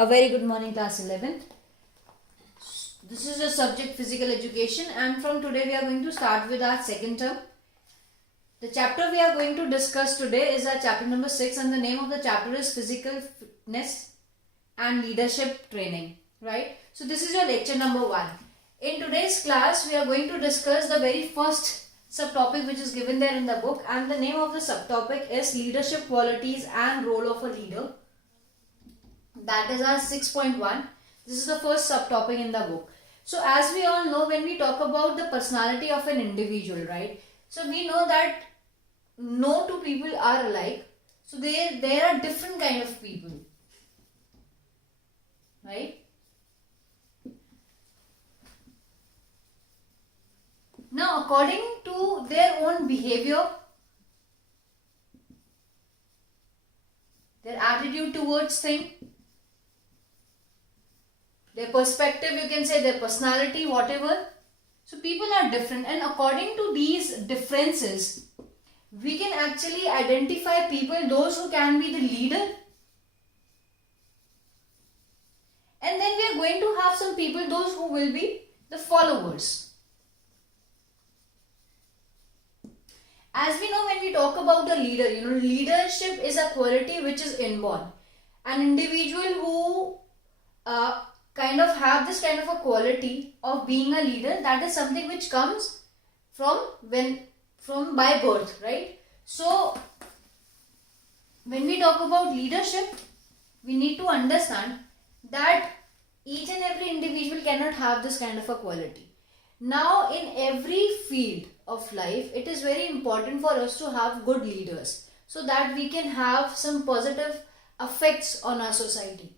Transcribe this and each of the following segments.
A very good morning, class 11th. This is the subject physical education, and from today we are going to start with our second term. The chapter we are going to discuss today is our chapter number 6, and the name of the chapter is physical fitness and leadership training, right? So this is your lecture number 1. In today's class we are going to discuss the very first subtopic which is given there in the book, and the name of the subtopic is leadership qualities and role of a leader. That is our 6.1. This is the first subtopic in the book. So as we all know, when we talk about the personality of an individual, right? So we know that no two people are alike. So there are different kind of people, right? Now according to their own behavior, their attitude towards things, their perspective, you can say their personality, whatever. So people are different, and according to these differences, we can actually identify people, those who can be the leader. And then we are going to have some people, those who will be the followers. As we know, when we talk about a leader, leadership is a quality which is inborn. An individual who kind of have this kind of a quality of being a leader, that is something which comes from by birth, right? So when we talk about leadership, we need to understand that each and every individual cannot have this kind of a quality. Now in every field of life, it is very important for us to have good leaders, so that we can have some positive effects on our society.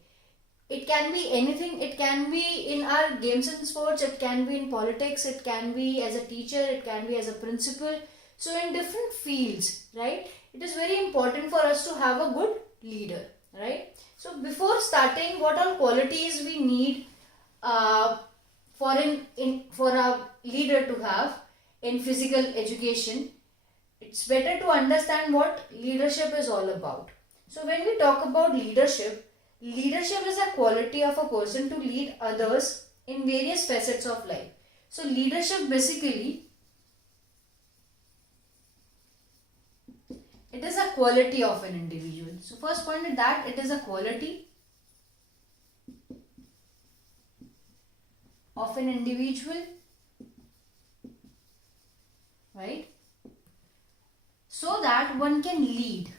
It can be anything. It can be in our games and sports, it can be in politics, it can be as a teacher, it can be as a principal. So in different fields, right, it is very important for us to have a good leader, right? So before starting, what all qualities we need for a leader to have in physical education, it's better to understand what leadership is all about. So when we talk about leadership is a quality of a person to lead others in various facets of life. So leadership basically, it is a quality of an individual. So first point is that it is a quality of an individual, right? So that one can lead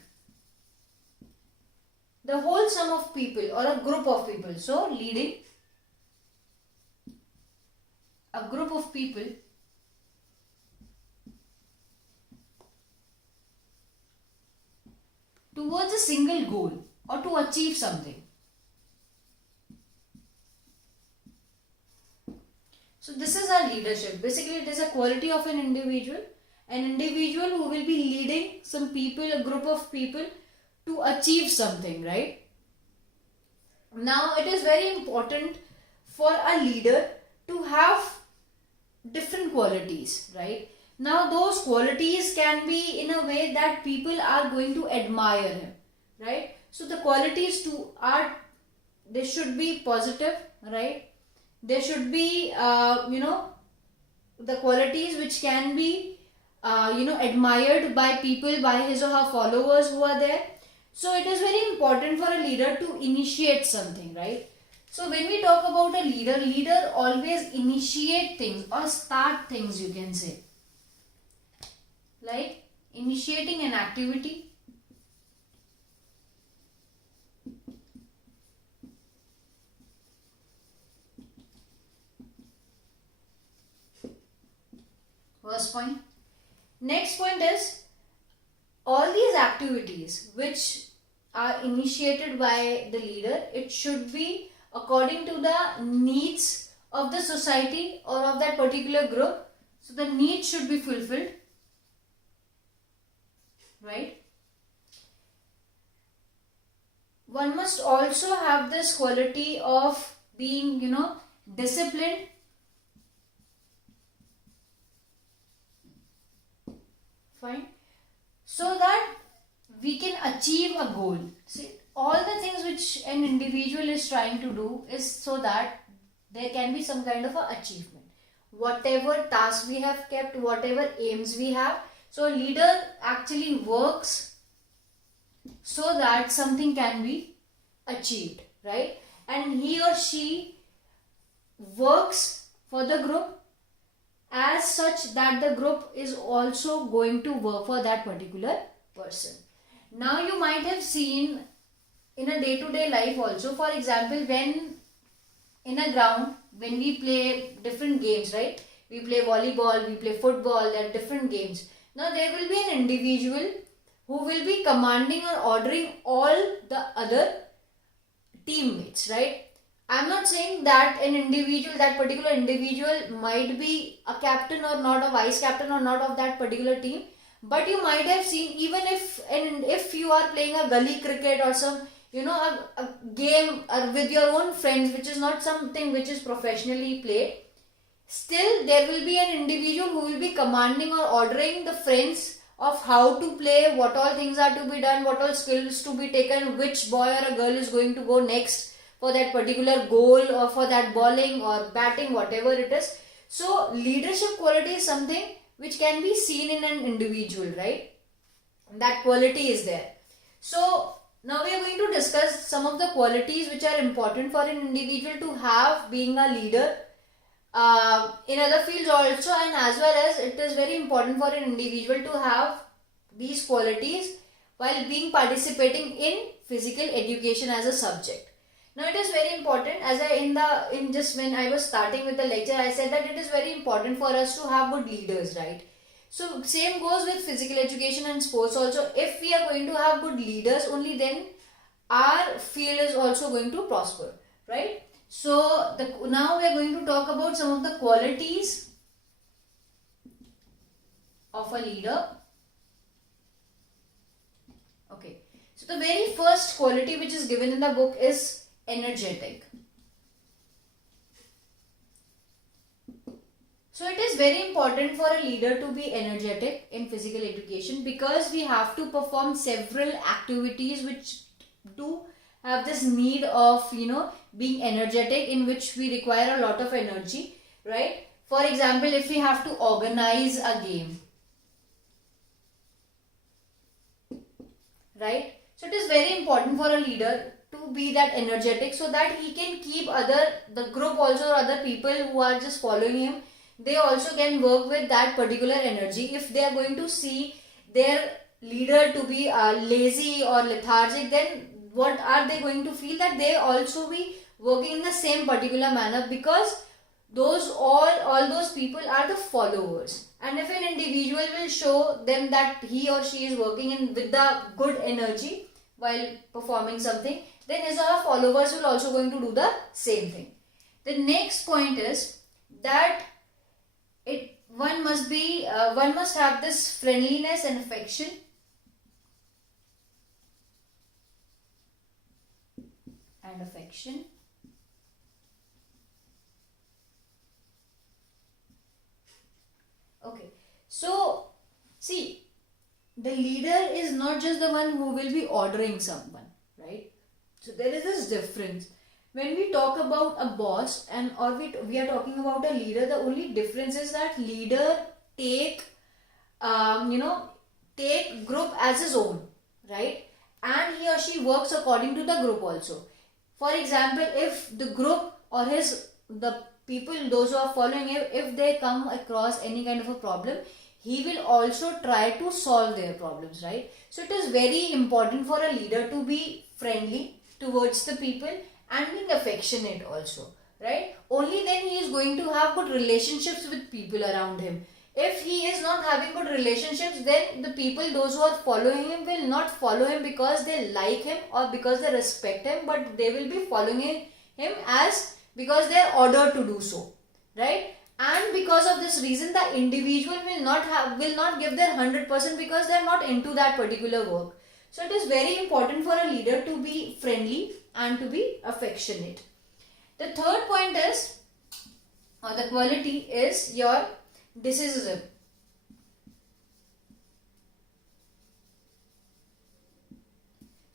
the whole sum of people or a group of people. So leading a group of people towards a single goal or to achieve something. So this is our leadership. Basically it is a quality of an individual who will be leading some people, a group of people, to achieve something, right? Now it is very important for a leader to have different qualities, right? Now those qualities can be in a way that people are going to admire him, right? So the qualities they should be positive, right? There should be the qualities which can be admired by people, by his or her followers who are there. So it is very important for a leader to initiate something, right? So when we talk about a leader always initiate things or start things, you can say. Like initiating an activity, first point. Next point is, all these activities which are initiated by the leader, it should be according to the needs of the society or of that particular group. So the needs should be fulfilled, right? One must also have this quality of being, disciplined, fine, so that we can achieve a goal. See, all the things which an individual is trying to do is so that there can be some kind of a achievement. Whatever task we have kept, whatever aims we have, so leader actually works so that something can be achieved, right? And he or she works for the group as such that the group is also going to work for that particular person. Now you might have seen in a day-to-day life also, for example, when in a ground, when we play different games, right? We play volleyball, we play football, there are different games. Now there will be an individual who will be commanding or ordering all the other teammates, right? I'm not saying that an individual, that particular individual might be a captain or not, a vice captain or not of that particular team, but you might have seen, even if you are playing a gully cricket or some, a game with your own friends, which is not something which is professionally played, still there will be an individual who will be commanding or ordering the friends of how to play, what all things are to be done, what all skills to be taken, which boy or a girl is going to go next for that particular goal or for that bowling or batting, whatever it is. So leadership quality is something which can be seen in an individual, right? That quality is there. So now we are going to discuss some of the qualities which are important for an individual to have being a leader in other fields also, and as well as it is very important for an individual to have these qualities while being participating in physical education as a subject. Now it is very important, as just when I was starting with the lecture, I said that it is very important for us to have good leaders, right? So same goes with physical education and sports also. If we are going to have good leaders, only then our field is also going to prosper, right? So now we are going to talk about some of the qualities of a leader. Okay, so the very first quality which is given in the book is energetic. So it is very important for a leader to be energetic in physical education, because we have to perform several activities which do have this need of being energetic, in which we require a lot of energy, right? For example, if we have to organize a game, right? So it is very important for a leader to be that energetic, so that he can keep the group also, or other people who are just following him, they also can work with that particular energy. If they are going to see their leader to be lazy or lethargic, then what are they going to feel? That they also be working in the same particular manner, because all those people are the followers. And if an individual will show them that he or she is working with the good energy while performing something, then his or her followers will also going to do the same thing. The next point is that one must have this friendliness and affection. Okay, so see, the leader is not just the one who will be ordering someone, right? So there is this difference. When we talk about a boss or we are talking about a leader, the only difference is that leader take group as his own, right? And he or she works according to the group also. For example, if the group or the people, those who are following him, if they come across any kind of a problem, he will also try to solve their problems, right? So it is very important for a leader to be friendly towards the people and being affectionate also, right? Only then he is going to have good relationships with people around him. If he is not having good relationships, then the people, those who are following him, will not follow him because they like him or because they respect him, but they will be following him because they are ordered to do so, right? And because of this reason, the individual will not give their 100% because they are not into that particular work. So it is very important for a leader to be friendly and to be affectionate. The third point is, or the quality is, your decisive.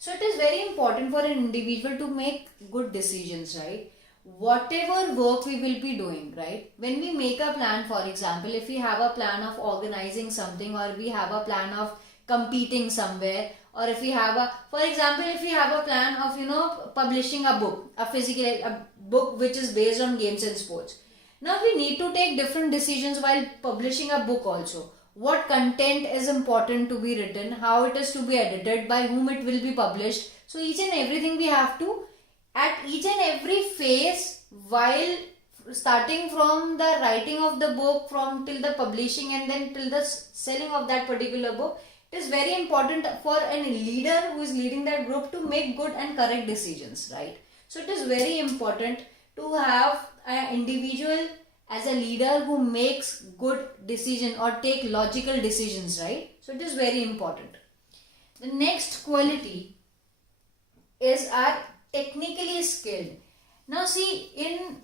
So it is very important for an individual to make good decisions, right? Whatever work we will be doing, right? When we make a plan, for example, if we have a plan of organizing something, or we have a plan of competing somewhere, or if we have a, for example, if we have a plan of, publishing a book, a book which is based on games and sports. Now we need to take different decisions while publishing a book also. What content is important to be written, how it is to be edited, by whom it will be published. So each and everything we have to, at each and every phase, while starting from the writing of the book, from till the publishing, and then till the selling of that particular book, it is very important for a leader who is leading that group to make good and correct decisions, right? So it is very important to have an individual as a leader who makes good decision or take logical decisions, right? So it is very important. The next quality is our technically skilled. Now see, in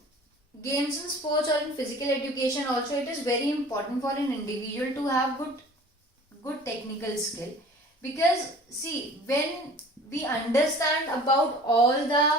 games and sports or in physical education also, it is very important for an individual to have good technical skill, because see, when we understand about all the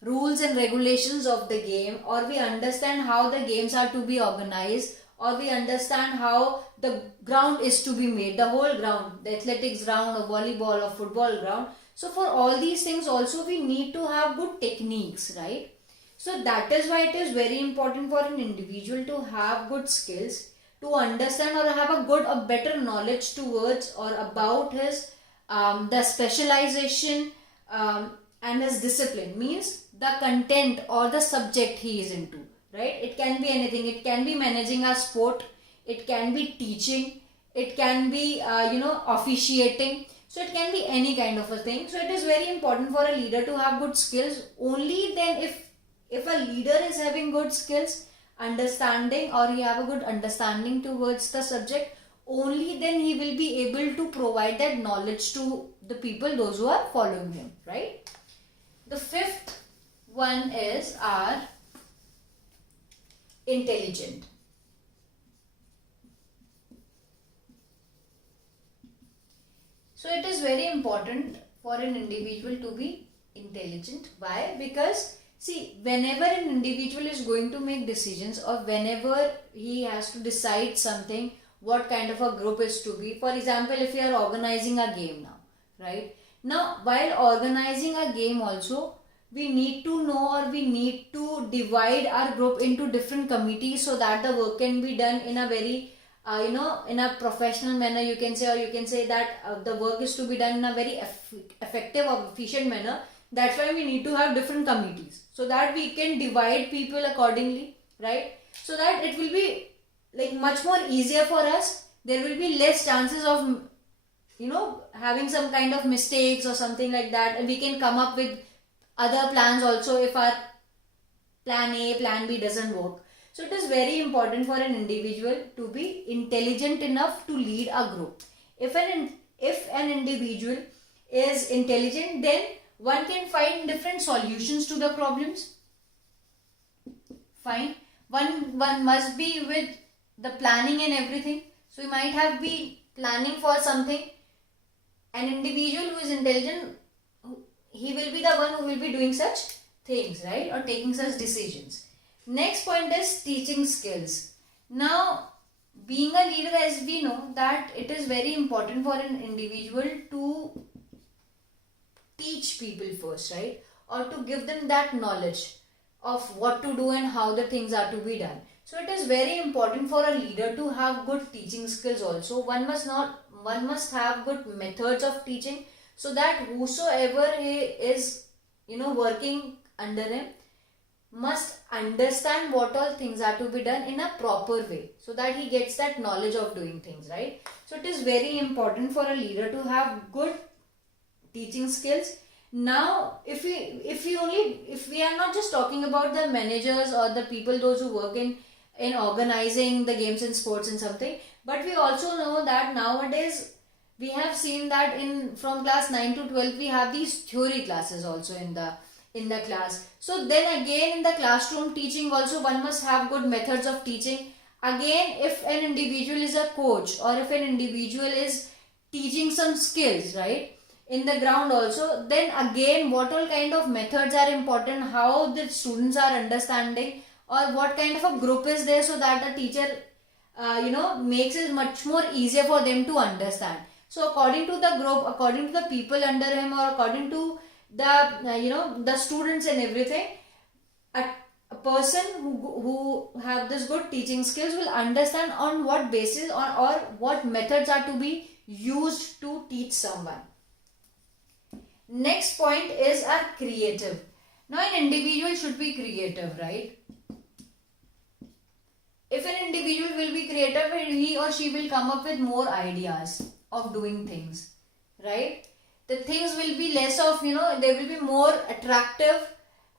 rules and regulations of the game, or we understand how the games are to be organized, or we understand how the ground is to be made, the whole ground, the athletics ground or volleyball or football ground. So for all these things also we need to have good techniques, right? So that is why it is very important for an individual to have good skills, to understand or have a better knowledge towards or about his the specialization and his discipline, means the content or the subject he is into, right? It can be anything. It can be managing a sport, it can be teaching, it can be officiating. So it can be any kind of a thing. So it is very important for a leader to have good skills. Only then, if a leader is having good skills, understanding, or he have a good understanding towards the subject, only then he will be able to provide that knowledge to the people, those who are following him, right? The fifth one is our intelligent. So it is very important for an individual to be intelligent. Why? Because see, whenever an individual is going to make decisions, or whenever he has to decide something, what kind of a group is to be. For example, if you are organizing a game now, right? Now, while organizing a game also, we need to know, or we need to divide our group into different committees, so that the work can be done in a very in a professional manner, you can say, or you can say that the work is to be done in a very effective or efficient manner. That's why we need to have different committees, so that we can divide people accordingly, right? So that it will be like much more easier for us. There will be less chances of having some kind of mistakes or something like that, and we can come up with other plans also if our plan A, plan B doesn't work. So it is very important for an individual to be intelligent enough to lead a group. If an individual is intelligent, then one can find different solutions to the problems. Fine. One must be with the planning and everything. So you might have been planning for something. An individual who is intelligent, he will be the one who will be doing such things, right? Or taking such decisions. Next point is teaching skills. Now, being a leader, as we know, that it is very important for an individual to teach people first, right? Or to give them that knowledge of what to do and how the things are to be done. So it is very important for a leader to have good teaching skills also. One must have good methods of teaching, so that whosoever he is working under him must understand what all things are to be done in a proper way, so that he gets that knowledge of doing things, right? So it is very important for a leader to have good teaching skills. Now, if we are not just talking about the managers or the people, those who work in organizing the games and sports and something, but we also know that nowadays we have seen that from class 9 to 12 we have these theory classes also in the class. So then again, in the classroom teaching also, one must have good methods of teaching. Again, if an individual is a coach, or if an individual is teaching some skills, right, in the ground also. Then again, what all kind of methods are important, how the students are understanding, or what kind of a group is there, so that the teacher makes it much more easier for them to understand. So according to the group, according to the people under him, or according to the the students and everything, a person who have this good teaching skills will understand on what basis or what methods are to be used to teach someone. Next point is our creative. Now an individual should be creative, right? If an individual will be creative, he or she will come up with more ideas of doing things, right? The things will be less of, they will be more attractive,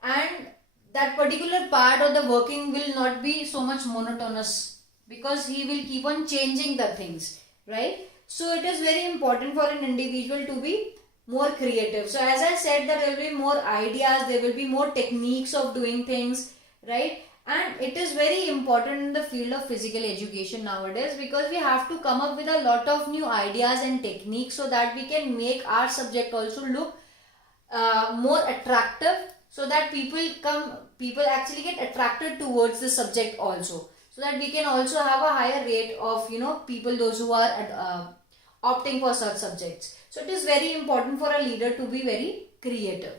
and that particular part of the working will not be so much monotonous, because he will keep on changing the things, right? So it is very important for an individual to be more creative. So as I said, there will be more ideas, there will be more techniques of doing things, right? And it is very important in the field of physical education nowadays, because we have to come up with a lot of new ideas and techniques, so that we can make our subject also look more attractive, so that people actually get attracted towards the subject also, so that we can also have a higher rate of people, those who are opting for such subjects. So it is very important for a leader to be very creative.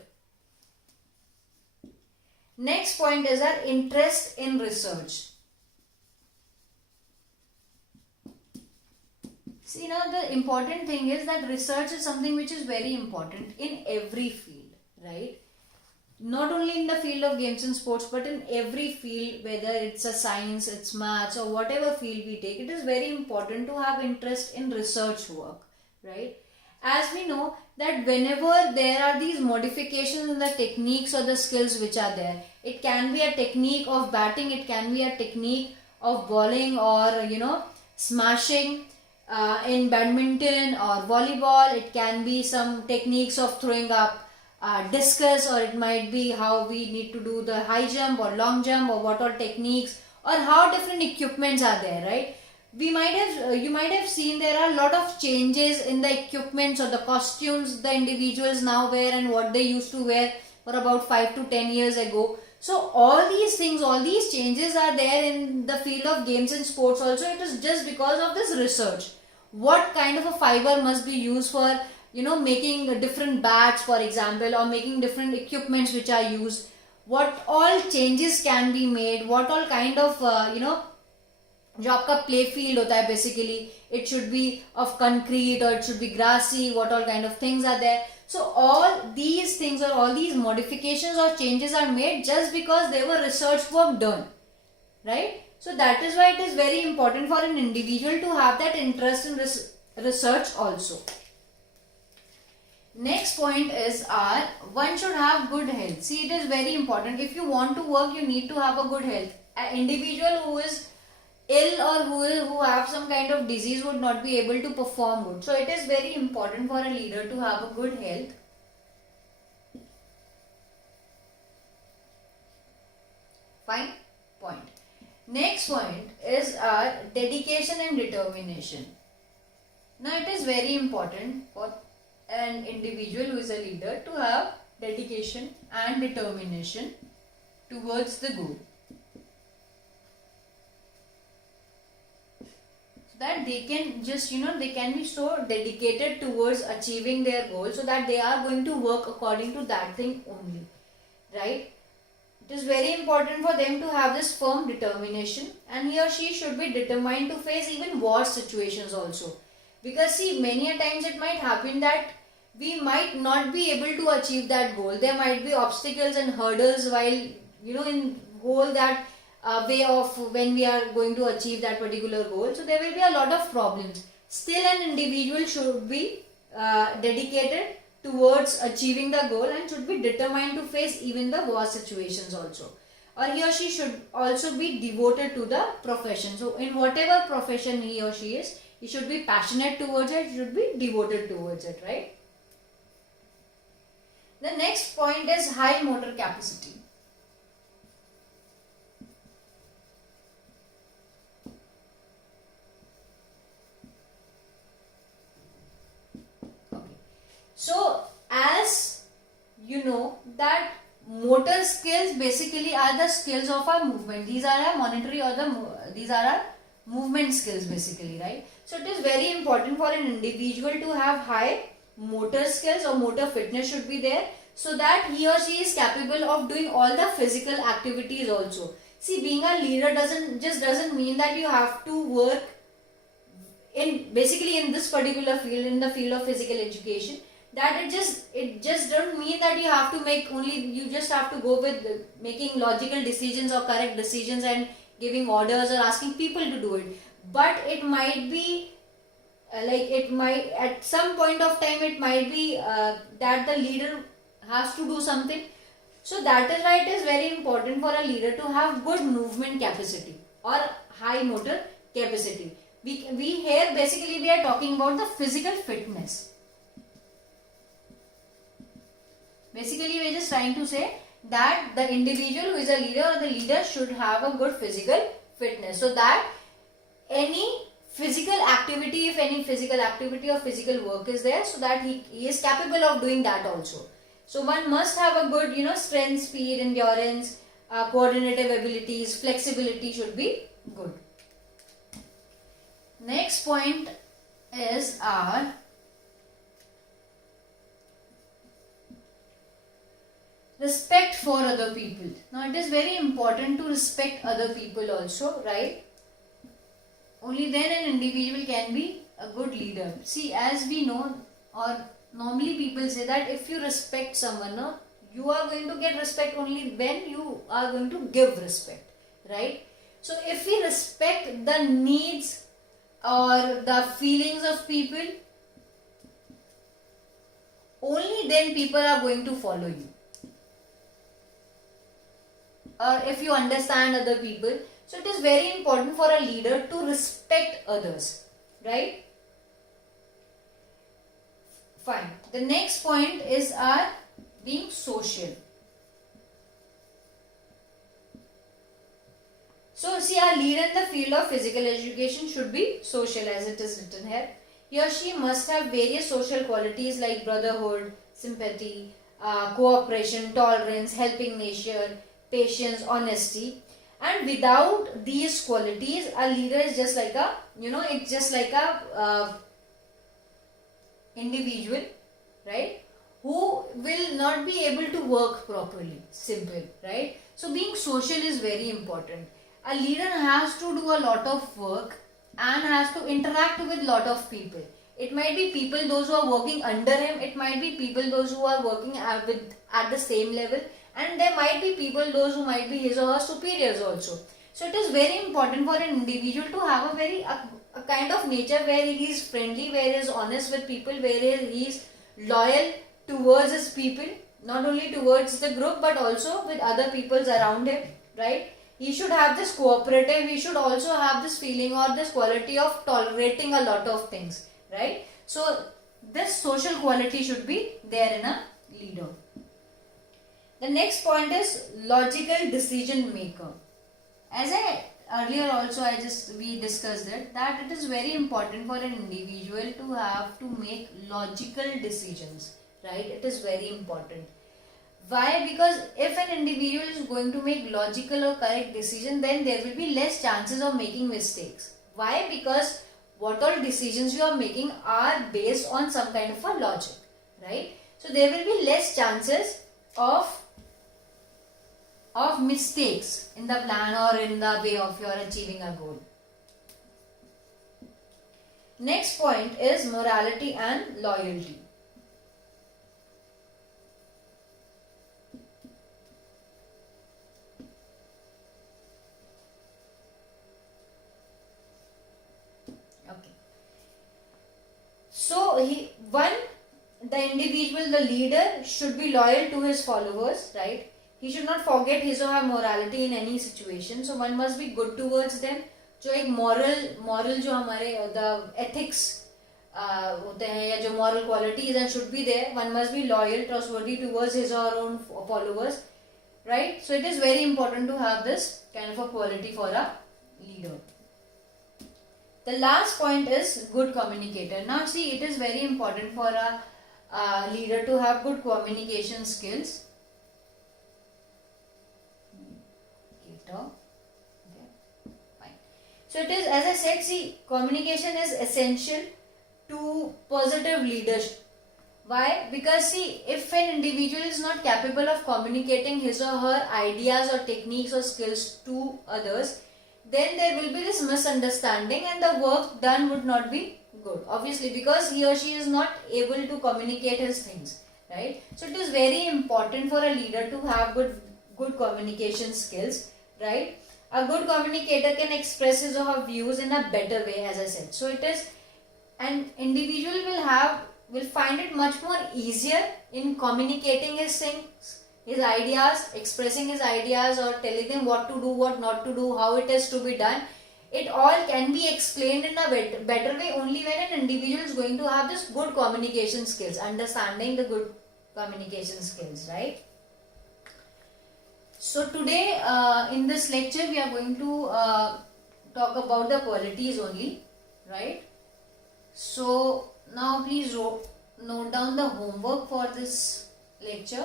Next point is our interest in research. See, now the important thing is that research is something which is very important in every field, right? Not only in the field of games and sports, but in every field, whether it's a science, it's maths, or whatever field we take, it is very important to have interest in research work, right? As we know that whenever there are these modifications in the techniques or the skills which are there, it can be a technique of batting, it can be a technique of bowling, or smashing in badminton or volleyball, it can be some techniques of throwing up discus, or it might be how we need to do the high jump or long jump, or what all techniques, or how different equipments are there, right? You might have seen there are a lot of changes in the equipments or the costumes the individuals now wear, and what they used to wear for about 5 to 10 years ago. So all these things, all these changes are there in the field of games and sports also. It is just because of this research. What kind of a fiber must be used for making different bats, for example, or making different equipments which are used. What all changes can be made, what all kind of जो आपका play field होता है basically it should be of concrete और it should be grassy what all kind of things are there so all these things or all these modifications or changes are made just because there were research work done, right? So that is why it is very important for an individual to have that interest in research also. Next point is one should have good health. See, it is very important. If you want to work, you need to have a good health. An individual who is ill or who have some kind of disease would not be able to perform good. So it is very important for a leader to have a good health. Fine point. Next point is dedication and determination. Now it is very important for an individual who is a leader to have dedication and determination towards the goal, that they can just they can be so dedicated towards achieving their goal, so that they are going to work according to that thing only, right? It is very important for them to have this firm determination, and he or she should be determined to face even war situations also, because see, many a times it might happen that we might not be able to achieve that goal. There might be obstacles and hurdles while in goal that way of when we are going to achieve that particular goal. So there will be a lot of problems. Still, an individual should be dedicated towards achieving the goal, and should be determined to face even the war situations also. Or he or she should also be devoted to the profession. So in whatever profession he or she is, he should be passionate towards it, should be devoted towards it, right? The next point is high motor capacity. So motor skills basically are the skills of our movement. These are our monetary or these are our movement skills basically, right? So it is very important for an individual to have high motor skills or motor fitness should be there, so that he or she is capable of doing all the physical activities also. See, being a leader doesn't mean that you have to work in basically in this particular field, in the field of physical education, that it just don't mean that you have to make only, you just have to go with making logical decisions or correct decisions and giving orders or asking people to do it. But it might be it might at some point of time it might be that the leader has to do something. So that is why it is very important for a leader to have good movement capacity or high motor capacity. We here basically we are talking about the physical fitness. Basically we are just trying to say that the individual who is a leader or the leader should have a good physical fitness, so that any physical activity, if any physical activity or physical work is there, so that he is capable of doing that also. So one must have a good, strength, speed, endurance, coordinative abilities, flexibility should be good. Next point is our respect for other people. Now it is very important to respect other people also, right? Only then an individual can be a good leader. See, as we know, or normally people say that if you respect someone, no, you are going to get respect only when you are going to give respect, right? So if we respect the needs or the feelings of people, only then people are going to follow you. Or if you understand other people. So it is very important for a leader to respect others, right? Fine. The next point is our being social. So see, our leader in the field of physical education should be social, as it is written here. He or she must have various social qualities like brotherhood, sympathy, cooperation, tolerance, helping nature, patience, honesty. And without these qualities, a leader is just like a, it's just like a individual, right, who will not be able to work properly. Simple, right? So being social is very important. A leader has to do a lot of work and has to interact with a lot of people. It might be people those who are working under him, it might be people those who are working at the same level, and there might be people those who might be his or her superiors also. So it is very important for an individual to have a kind of nature where he is friendly, where he is honest with people, where he is loyal towards his people, not only towards the group but also with other peoples around him, right? He should have this cooperative, he should also have this feeling or this quality of tolerating a lot of things, right? So this social quality should be there in a leader. The next point is logical decision maker. As I earlier also we discussed it, that it is very important for an individual to have to make logical decisions, right? It is very important. Why? Because if an individual is going to make logical or correct decision, then there will be less chances of making mistakes. Why? Because what all decisions you are making are based on some kind of a logic, right? So there will be less chances of mistakes in the plan or in the way of your achieving a goal. Next point is morality and loyalty. Okay. So the individual, the leader should be loyal to his followers, right? He should not forget his or her morality in any situation. So one must be good towards them. जो एक moral जो हमारे the ethics होते हैं या जो moral qualities and should be there. One must be loyal, trustworthy towards his or her own followers, right? So it is very important to have this kind of a quality for a leader. The last point is good communicator. Now see, it is very important for a leader to have good communication skills. better. Okay, fine. So it is, as I said, see, communication is essential to positive leadership. Why? Because see, if an individual is not capable of communicating his or her ideas or techniques or skills to others, then there will be this misunderstanding and the work done would not be good. Obviously, because he or she is not able to communicate his things, right? So it is very important for a leader to have good communication skills, right? A good communicator can express his or her views in a better way, as I said. So it is, an individual will find it much more easier in communicating his things, his ideas, expressing his ideas, or telling them what to do, what not to do, how it is to be done. It all can be explained in a better way only when an individual is going to have this good communication skills, understanding the good communication skills, right? So today in this lecture we are going to talk about the qualities only, right? So now please note down the homework for this lecture.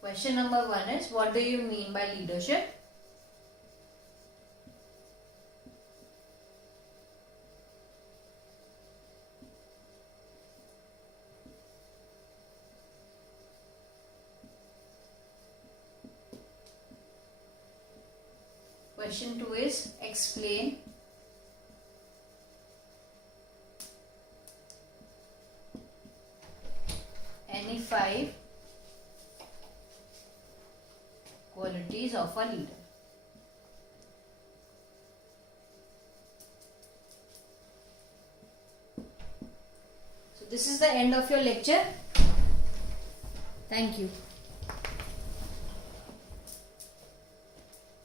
Question number 1 is, what do you mean by leadership? Question 2 is, explain any 5 qualities of a leader. So this is the end of your lecture. Thank you.